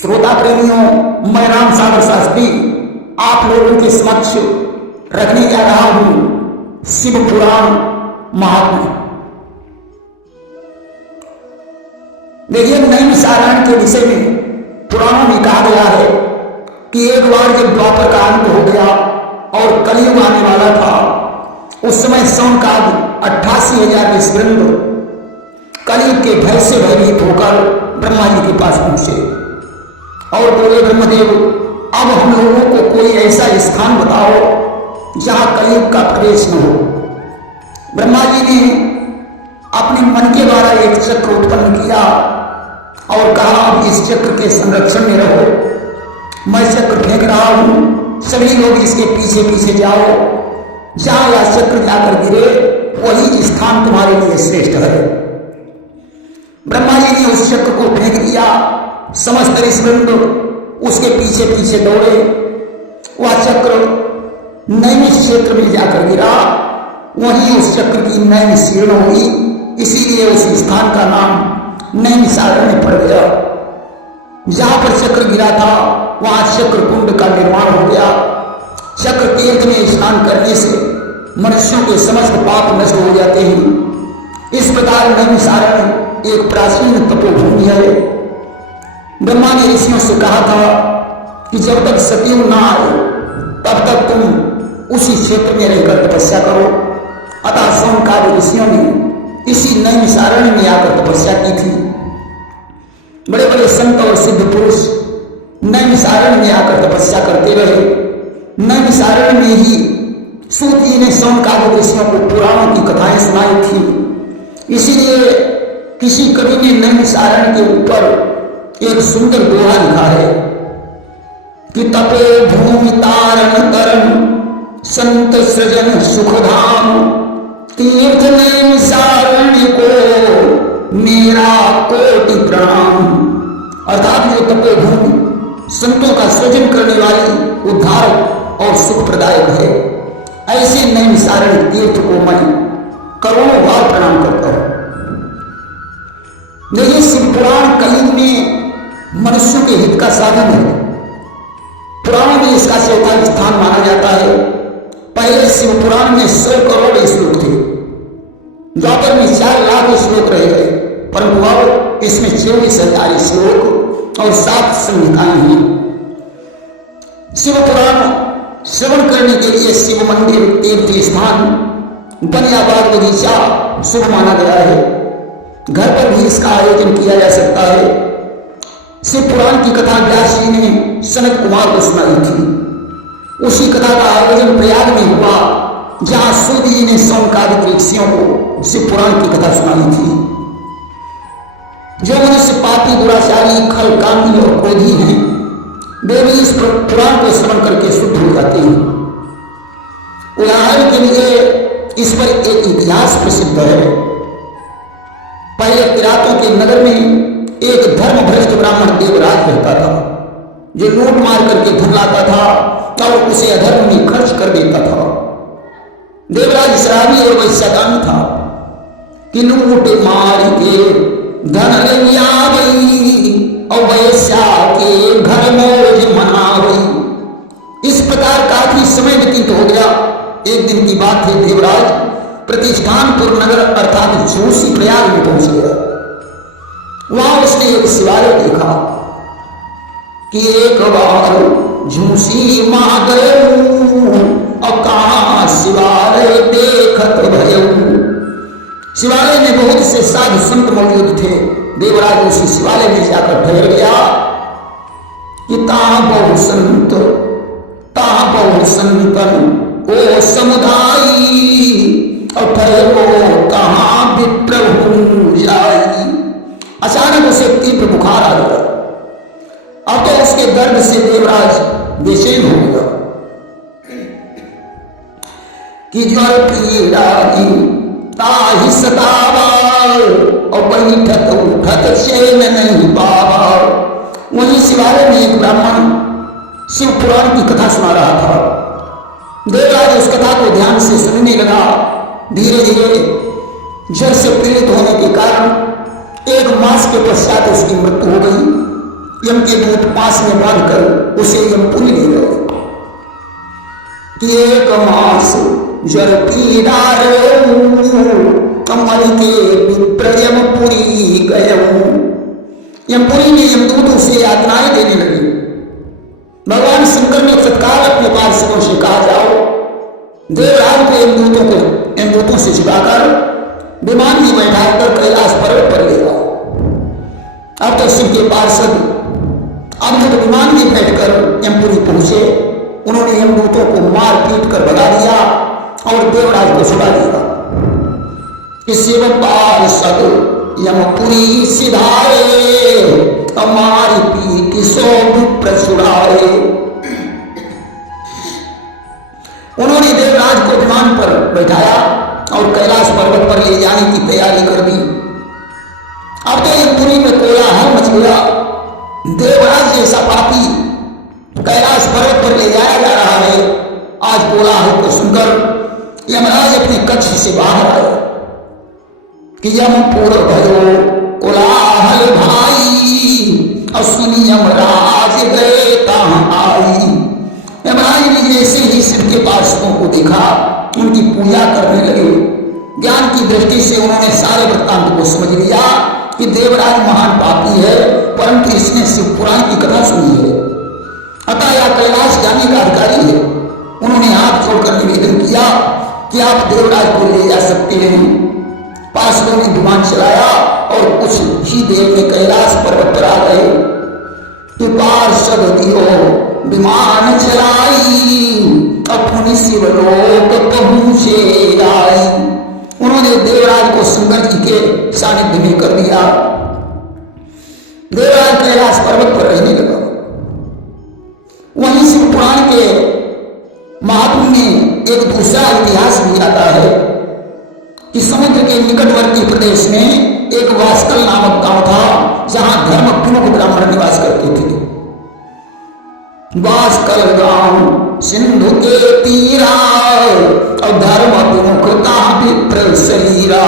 श्रोता प्रेमियों, मैं राम सागर शास्त्री आप लोगों के समक्ष रखने जा रहा हूं शिव पुराण महात्म्य। देखिए, नैमिषारण्य के विषय में पुराणों में कहा गया है कि एक बार जब द्वापर का अंत हो गया और कलयुग आने वाला था, उस समय सौनकाद 88,000 ऋषिवृंद कलयुग के भय से भयभीत होकर ब्रह्मा जी के पास पहुंचे और बोले, ब्रह्मदेव, अब हम लोगों को कोई ऐसा स्थान बताओ जहां कलयुग का प्रवेश न हो। ब्रह्मा जी ने अपने मन के द्वारा एक चक्र उत्पन्न किया और कहा, अब इस चक्र के संरक्षण में रहो। मैं चक्र फेंक रहा हूं, सभी लोग इसके पीछे पीछे जाओ। जहां यह चक्र जाकर गिरे वही स्थान तुम्हारे लिए श्रेष्ठ है। ब्रह्मा जी ने उस चक्र को फेंक दिया। समस्त ऋषिवृंद उसके पीछे पीछे दौड़े। वह चक्र नैमिष क्षेत्र में जाकर गिरा। वहीं उस चक्र की नैमिषीर्ण हुई, इसीलिए उस स्थान का नाम नैमिषारण्य पड़ गया। जहां पर चक्र गिरा था वहां चक्र कुंड का निर्माण हो गया। चक्र तीर्थ में स्नान करने से मनुष्यों के समस्त पाप नष्ट हो जाते हैं। इस प्रकार नैमिषारण्य एक प्राचीन तपोभूमि है। ब्रह्मा ने ऋषियों से कहा था कि जब तक सतयुग ना आए तब तक तुम उसी क्षेत्र में रहकर तपस्या करो। अतः सौनकादि ऋषियों ने इसी नैमिषारण्य में आकर तपस्या की थी। बड़े बड़े संत और सिद्ध पुरुष नैमिषारण्य में आकर तपस्या करते रहे। नैमिषारण्य में ही सूत जी ने सौनकादि ऋषियों को पुराणों की कथाएं सुनाई थी। इसीलिए किसी कवि ने नैमिषारण्य के ऊपर एक सुंदर दोहा लिखा है कि तपे भूमि तारण तरन संत सृजन सुखधाम, तीर्थ नैमिषारण्य को मेरा कोटि प्रणाम। अर्थात जो तपे भूमि संतों का सृजन करने वाली उद्धारक और सुख प्रदायक है, ऐसे नैमिषारण्य तीर्थ को मैं करोड़ों बार प्रणाम करता हूं। देखिए, शिव पुराण कलयुग में मनुष्यों के हित का साधन है। पुराण में इसका चौथा स्थान माना जाता है। पहले शिव पुराण में 100 करोड़ श्लोक थे। द्वापर में 4 लाख श्लोक रह गए, परंतु अब इसमें 24,000 श्लोक और 7 संहिताएं हैं। शिव पुराण श्रवण करने के लिए शिव मंदिर, तीर्थ स्थान, वन या बाग बगीचा शुभ माना गया है। घर पर भी इसका आयोजन किया जा सकता है। शिव पुराण की कथा व्यास जी ने सनत कुमार को सुनाई थी। उसी कथा का आयोजन प्रयाग में हुआ, जहां सूत जी ने सौनकादिक ऋषियों को शिव पुराण की कथा सुनाई थी। जो मनुष्य पापी, दुराचारी, खल, कामी और क्रोधी हैं, वे भी इस पुराण को श्रवण करके शुद्ध हो जाते हैं। उदाहरण के लिए इस पर एक इतिहास प्रसिद्ध है। पहले किरातों के नगर में एक धर्म भ्रष्ट ब्राह्मण देवराज रहता था, जो लूट मार करके धन लाता था और उसे अधर्म में खर्च कर देता था। देवराज शराबी और वैश्यकामी था कि लूट मार के धन लिया गई और वैश्या के घर मौज मना गई। इस प्रकार काफी समय व्यतीत हो गया। एक दिन की बात है, देवराज प्रतिष्ठानपुर नगर अर्थात झूसी प्रयाग में पहुंच गया। वहां उसने एक शिवालय देखा कि एक बार झूसी मां गयऊ और कहा शिवालय देखत भयऊ। शिवालय में बहुत से साधु संत मौजूद थे। देवराज उसी शिवालय में जाकर ठहर गया कि तां बहु संतन ओ समुदायी और ठहरो कहां विप्रभु जाई। अचानक उसे तीव्र बुखार आ गया। अब तो उसके दर्द से देवराज बेचैन हो गया कि ज्वर पीड़ा ताहि सतावा और बैठत उठत चैन नहीं पावा। वहीं शिवालय में एक ब्राह्मण शिव पुराण की कथा सुना रहा था। देवराज उस कथा को ध्यान से सुनने लगा। धीरे धीरे जल से पीड़ित होने के कारण 1 मास के पश्चात उसकी मृत्यु हो गई। यम के दूत पास में बांधकर उसे यमपुरी ले गए कि एक मास जर पीड़ा कमल के विप्र यमपुरी गए। यमपुरी में यमदूत उसे यातनाएं देने लगे। भगवान शंकर ने तत्काल अपने पार्षदों से कहा, जाओ देवराज को यमदूतों से छिपाकर विमान में बैठाकर कैलाश पर्वत पर ले जाओ। अब तो शिव के पार्षद अब जब विमान में बैठकर यमपुरी पहुंचे, उन्होंने यमदूतों को मार पीट कर भगा दिया और देवराज को छुड़ा दिया कि शिव पार्षद यमपुरी सिधाए, हमारी पीठ सो विप्र छुड़ाए। उन्होंने देवराज को विमान पर बैठाया और कैलाश पर्वत पर ले जाने की तैयारी कर दी। अब तो यमपुरी में कोलाहल मच गया। देवराज जैसा पापी कैलाश पर्वत पर ले जाया जा रहा है। आज कोलाहल को सुनकर यमराज अपने कक्ष से बाहर आए कि यमपुर भयो कोलाहल भाई, और सुनी यमराज गए कहां आई। यमराज ने जैसे ही शिव के पार्षदों को देखा, उनकी पूजा करने लगे। ज्ञान की दृष्टि से उन्होंने सारे वृत्तांत को समझ लिया कि देवराज महान पापी है, परंतु इसने शिव पुराण की कथा सुनी है, अतः यह कैलाश जाने का अधिकारी है। उन्होंने हाथ जोड़कर निवेदन किया कि आप देवराज को ले जा सकते हैं। पार्षदों ने विमान चलाया और कुछ ही देर में कैलाश पर्वत पर आ गए कि पार्षद दियो विमान चलाई, अपनी शिवलोक पहुंचे आई। उन्होंने देवराज को शंकर जी के सानिध्य में कर दिया। देवराज कैलाश पर्वत पर रहने लगा। वहीं शिव पुराण के महात्म में एक दूसरा इतिहास भी आता है कि समुद्र के निकटवर्ती प्रदेश में एक वास्कल नामक गांव था, जहां धर्म विमुख ब्राह्मण निवास करते थे। वास्कल गांव सिंधु के तीरा, और धर्म विमुखता विप्र शरीरा।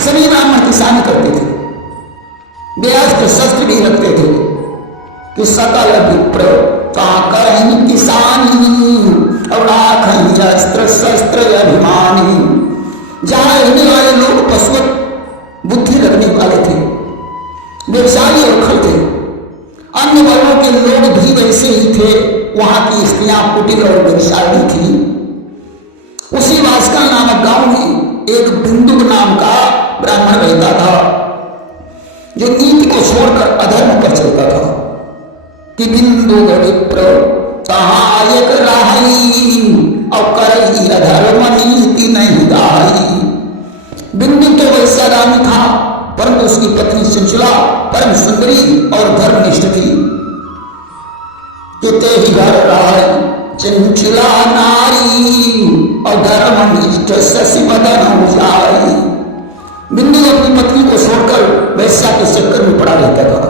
सभी ब्राह्मण किसानी करते थे, वे अस्त्र शस्त्र भी रखते थे कि सकल विप्र का करें किसानी, और राखें अस्त्र शस्त्र अभिमानी। जहां रहने वाले लोग पशुवत बुद्धि रखने वाले थे, व्यवसायी और खल थे। अन्य वर्गों के लोग भी वैसे ही थे। वहां की स्त्रियां कुटिल और व्यवसायी थी। उसी वास्कल नामक गांव में एक बिंदु नाम का ब्राह्मण रहता था, जो नीति को छोड़कर अधर्म पर चलता था कि बिंदु विप्र सहायक रही, और करही अधर्म नीति नहीं गाई। बिंदु तो वैश्यागामी था, परंतु उसकी पत्नी चंचला परम सुंदरी और धर्मनिष्ठ थी। कि ते ही घर राय चंचला नारी, और धर्मनिष्ठ शशि बदन जाई। बिंदु अपनी पत्नी को छोड़कर वैश्या के चक्कर में पड़ा रहता था।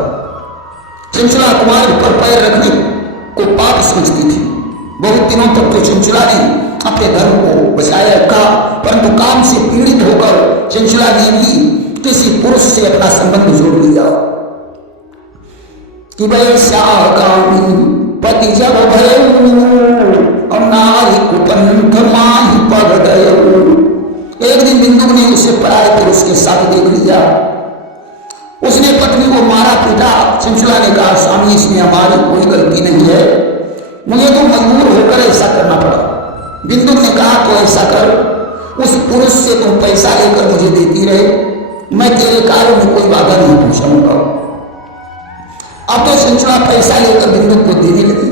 चंचला कुमार पर पैर रखने को पाप समझती थी। बहुत दिनों तक तो चंचला ने अपने धर्म को बचाए रखा, परंतु काम से पीड़ित होकर चंचला ने भी किसी पुरुष से अपना संबंध जोड़ लिया कि वैश्यागामी पति जब भयऊ, और नारी कुपंथ माही पग गयऊ। एक दिन बिंदु ने उसे पराये पुरुष के साथ देख लिया। उसने पत्नी को मारा पीटा। चंचला ने कहा, स्वामी इसमें हमारी कोई गलती नहीं है, मुझे तो मजबूर होकर ऐसा करना पड़ा। बिंदु ने कहा, तो ऐसा कर, उस पुरुष से तुम पैसा लेकर मुझे देती रहे, मैं तेरे कार्य में कोई बाधा नहीं पूछूंगा। अब तो चंचला पैसा लेकर बिंदु को देने लगी।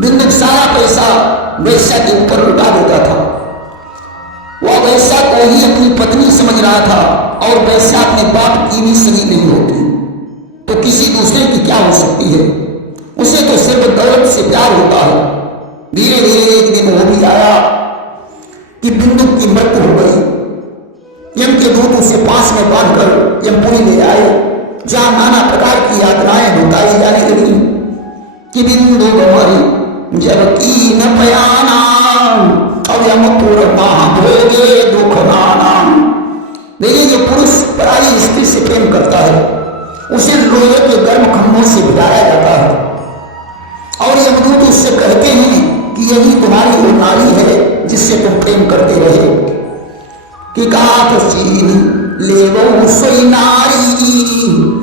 बिंदु सारा पैसा वैश्या के ऊपर लुटा देता था। वह वैश्या को ही अपनी पत्नी समझ रहा था, और वैश्या अपने बाप की भी सगी नहीं होती, तो किसी दूसरे की क्या हो सकती है। उसे तो सिर्फ दौलत से प्यार होता है। धीरे धीरे एक दिन वो भी आया कि बिंदु की मृत्यु हो गई। यम के दूत उसे पास में बांधकर यमपुरी ले आए, जहां नाना प्रकार की यातनाएं बताई जाने लगी कि बिंदु मरी जब की न पयाना, अब यमपुर महाभोगे दुख नाना। देखिए, जो पुरुष पराई स्त्री से प्रेम करता है, उसे लोहे के गर्म खंभों से भिड़ाया जाता है और यमदूत उससे कहते हैं कि यही तुम्हारी वो नारी है जिससे तुम प्रेम करते रहे कि काट चीन ले वो सोई नारी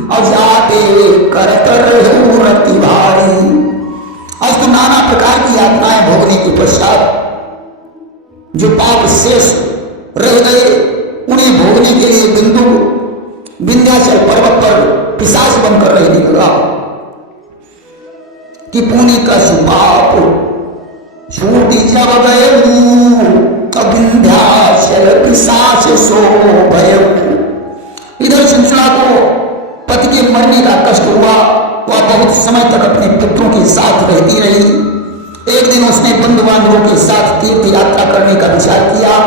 और जाते करत रहो रति भारी। आज तो नाना प्रकार की यातनाएं भोगने के पश्चात जो पाप शेष रह गए उन्हें भोगने के लिए बिंदु विंध्याचल पर्वत पर पिशाच बनकर रहने लगा कि पुण्य का पाप छूटी जब गए विंध्याचल पिशाच सो भय। इधर चंचला को पति के मरने का कष्ट हुआ। वह बहुत समय तक अपने पुत्रों के साथ रहती रही। एक दिन उसने बंधु बांधवों के साथ तीर्थ यात्रा करने का विचार किया।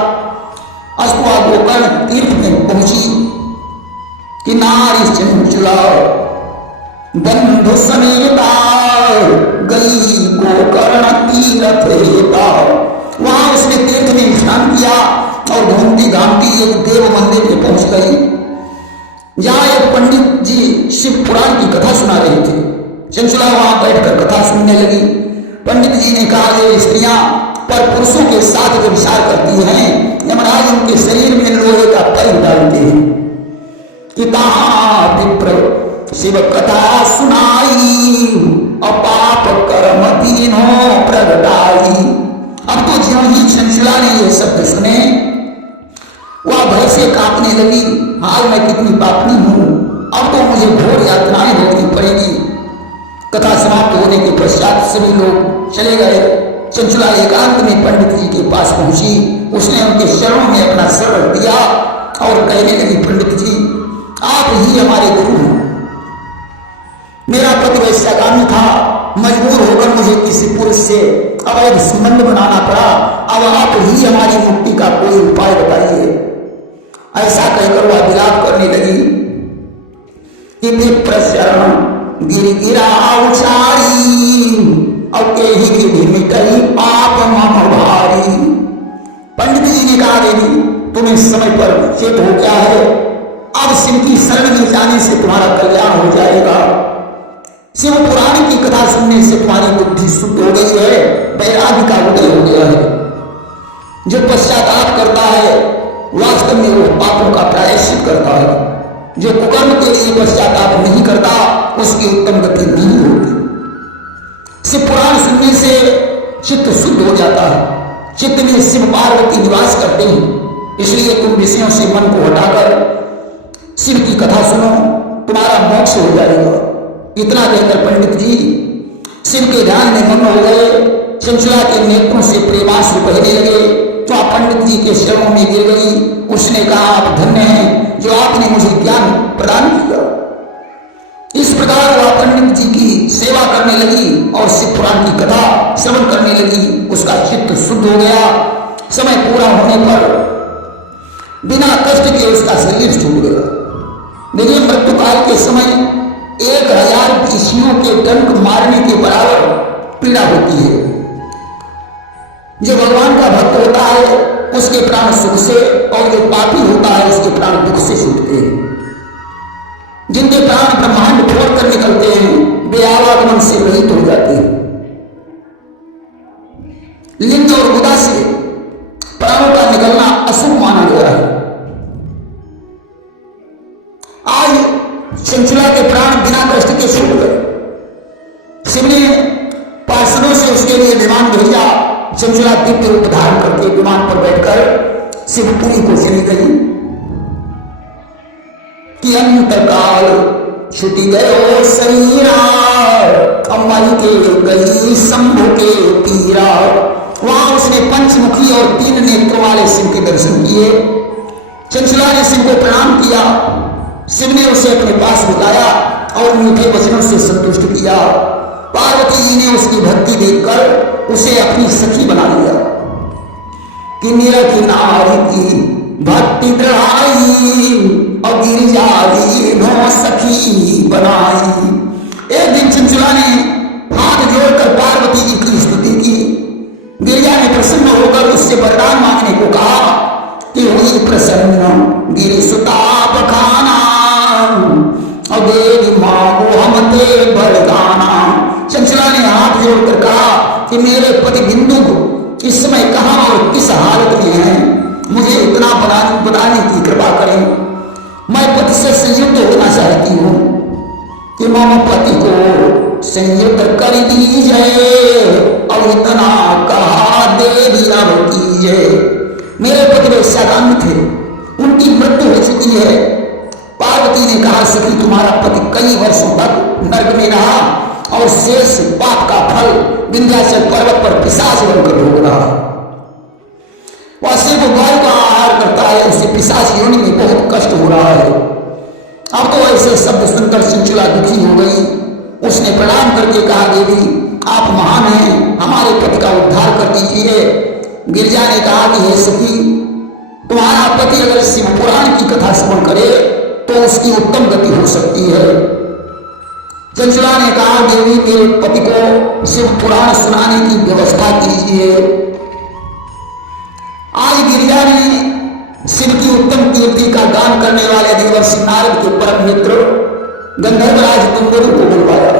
अस्तुआ गोकर्ण तीर्थ में पहुंची कि नारी चंचला बंधु समेता गई गोकर्ण तीर्थ हेता। वहां उसने तीर्थ में स्नान किया और घूमती घामती एक देव मंदिर में पहुंच गई जहां एक पंडित जी शिव पुराण की कथा सुना रहे थे। चंचला वहां बैठकर कथा सुनने लगी। पंडित जी ने कहा ये स्त्रियां पर पुरुषों के साथ जो विचार करती हैं यमराज उनके शरीर में लोहे का पैर डालते हैं कि विप्र शिव कथा सुनाई अपाप कर्म तीनों प्रगटाई। अब तो ज्यों ही चंचला ने ये शब्द सुने वह भय से कांपने लगी। हाल मैं कितनी पापनी हूं, अब तो मुझे घोर यातनाएं भोगनी पड़ेगी। कथा समाप्त होने के पश्चात सभी लोग चले गए। चंचला एकांत में पंडित जी के पास पहुंची। उसने उनके चरणों में अपना सर रख दिया और कहने लगी पंडित जी आप ही हमारे गुरु हैं। मेरा पति वैश्यागामी था, मजबूर होकर मुझे किसी पुरुष से अवैध संबंध बनाना पड़ा। अब आप ही हमारी मुक्ति का कोई उपाय बताइए। ऐसा कहकर वह विलाप करने लगी कि विप्र शरण गिर गिरा उचारी और के ही मिटई पाप मम भारी। पंडित जी ने कहा देवी तुम्हें समय पर चेत हो गया है, अब शिव की शरण में जाने से तुम्हारा कल्याण हो जाएगा। शिव पुराण की कथा सुनने से तुम्हारी बुद्धि शुद्ध हो गई है, वैराग्य का उदय हो गया है। जो पश्चाताप करता है वास्तव में वो पापों का प्रायश्चित करता है। जो कुकर्म के लिए पश्चाताप नहीं करता उसकी उत्तम गति नहीं होती। शिव पुराण सुनने से चित्त शुद्ध हो जाता है। चित्त में शिव पार्वती निवास करते हैं। इसलिए तुम विषयों से मन को हटाकर शिव की कथा सुनो, तुम्हारा मोक्ष हो जाएगा। इतना कहकर पंडित जी शिव के ध्यान में मग्न हो गए। चंचला के नेत्रों से प्रेमाश्रु बहने लगे तो पंडित जी के चरणों में गिर गई। उसने कहा आप धन्य हैं जो आपने मुझे ज्ञान प्रदान किया। इस प्रकार वह पंडित जी की सेवा करने लगी और शिव पुराण की कथा श्रवण करने लगी। उसका चित्त शुद्ध हो गया। समय पूरा होने पर बिना कष्ट के उसका शरीर छूट गया। लेकिन मृत्यु काल के समय 1000 ऋषियों के डंक मारने के बराबर पीड़ा होती है। जो भगवान का भक्त होता है उसके प्राण सुख से और जो पापी होता है उसके प्राण दुख से छूटते हैं। जिनके प्राण ब्रह्मांड छोड़कर निकलते हैं वे आवागमन से रहित हो जाते हैं। लिंग और गुदा से प्राणों का निकलना अशुभ माना गया है। आज चंचला के प्राण बिना कष्ट के छूट गए। शिव ने पार्षदों से उसके लिए विमान भेजा। चंचला दिव्य रूप धारण करके विमान पर बैठकर शिवपुरी को चली गई कि अंतकाल छुटी गयो शरीरा अमल के गई शंभु के पीरा। वहां उसने पंचमुखी और 3 नेत्रों वाले शिव के दर्शन किए। चंचला ने शिव को प्रणाम किया। शिव ने उसे अपने पास बुलाया और मीठे वचनों से संतुष्ट किया। पार्वती जी ने उसकी भक्ति देखकर उसे अपनी सखी बना लिया कि निरख नारी की भक्ति दृढ़ाई और गिरिजारी नो सखी बनाई। एक दिन चंचला ने हाथ जोड़कर पार्वती जी की स्तुति की। गिरिजा ने प्रसन्न होकर उससे वरदान मांगने को कहा कि हुई प्रसन्न गिरिसुता बखाना और देवी मांगो हम ते वरदाना। चंचला ने हाथ जोड़कर कहा कि मेरे पति बिंदु इस समय कहां और किस हालत में है, मुझे इतना बताने की कृपा करें। मैं पति से संयुक्त होना चाहती हूँ कि मामा पति को संयुक्त कर दीजिए। और इतना कहा देवी अब कीजिए। मेरे पति वेश्यागामी थे, उनकी मृत्यु हो चुकी है। पार्वती ने कहा सखी तुम्हारा पति कई वर्षों तक नरक में रहा और शेष पाप का फल विंध्याचल पर्वत पर पिशाच बनकर भोग रहा। वह सिर्फ गाय का आहार करता है, उसे पिशाच योनि में बहुत कष्ट हो रहा है। अब तो ऐसे शब्द सुनकर चंचला दुखी हो गई। उसने प्रणाम करके कहा देवी आप महान हैं, हमारे पति का उद्धार कर दीजिए। गिरजा ने कहा कि हे सखी तुम्हारा पति अगर शिव पुराण की कथा श्रवण करे तो उसकी उत्तम गति हो सकती है। चंचला ने कहा देवी मेरे पति को शिव पुराण सुनाने की व्यवस्था कीजिए। आज गिरिजा ने शिव की उत्तम कीर्ति का गान करने वाले देवर्षि नारद के परम मित्र गंधर्वराज तुम्बरु को बुलवाया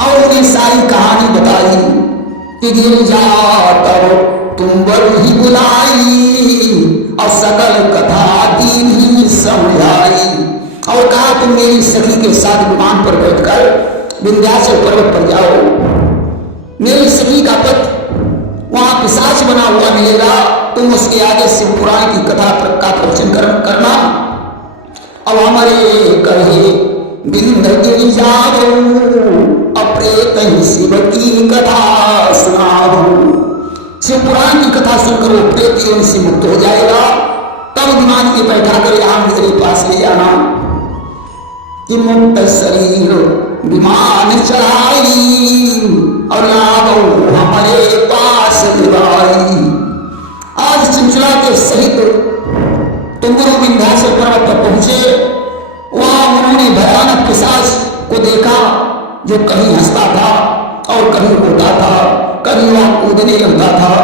और उन्हें सारी कहानी बताई कि गिरिजा तब तुम्बरु ही बुलाई और सकल कथा दीन ही समझाई। और कहा तुम मेरी सखी के साथ विमान पर बैठकर विंध्याचल पर्वत पर जाओ। मेरी सखी का पति वहां पिशाच बना हुआ मिलेगा, तुम उसके आगे शिव पुराण की कथा का प्रवचन करना। अब हमारे कहे बिंद गिरिजा अप्रेत ही शिव की कथा सुनाओ। शिव पुराण की कथा सुनकर वो प्रेत योनि से मुक्त हो जाएगा। तब विमान में बैठा कर यहां मेरे पास ले आना कि मुक्त शरीर विमान चढ़ाई और लाओ हमारे पास दिवाई। आज चंचला के सहित तुम्बरु विंध्याचल पर्वत पर पहुंचे। वहां उन्होंने भयानक पिशाच को देखा जो कहीं हंसता था और कहीं रोता था, कहीं वहां कूदने लगता था।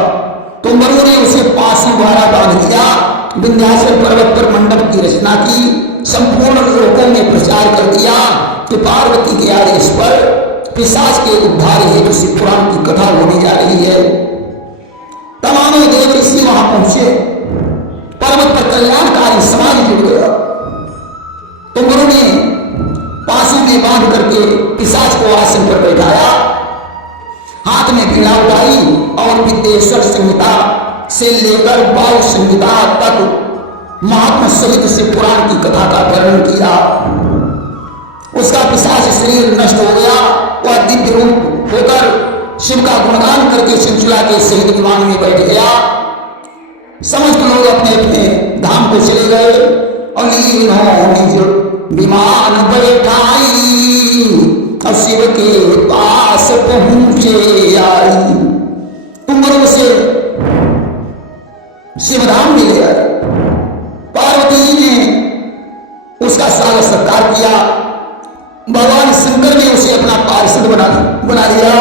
तुम्बरु ने उसे पासों द्वारा बांध दिया, विंध्याचल पर्वत पर मंडप की रचना की, संपूर्ण लोकों में प्रचार कर दिया कि पार्वती के आदेश पर पिशाच के उद्धार हेतु शिव पुराण की कथा होने जा रही है। तमाम देव ऋषि वहां पहुंचे। पर्वत पर कल्याणकारी समाज जुड़ गया। तुम्बरु ने पासों में बांध करके पिशाच को आसन पर बैठाया, हाथ में पीड़ा उठाई और विद्येश्वर संहिता से लेकर बाल संहिता तक महात्मा सहित शिव पुराण की कथा का वर्णन किया। उसका पिशाच शरीर नष्ट हो गया। वह दिव्य रूप होकर शिव का गुणगान करके चंचला के सहित विमान में बैठ गया। समस्त लोग अपने अपने धाम को चले गए और निज विमान बैठाई और शिव के पास पहुंचे आई। तुम्बरु से शिवधाम में ले आए। पार्वती जी ने उसका स्वागत सत्कार किया। भगवान शंकर ने उसे अपना पार्षद बना लिया।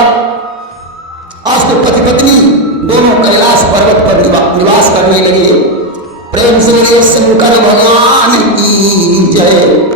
आज तो पति पत्नी दोनों कैलाश पर्वत पर निवास करने लगे। प्रेम से शंकर भगवान की जय।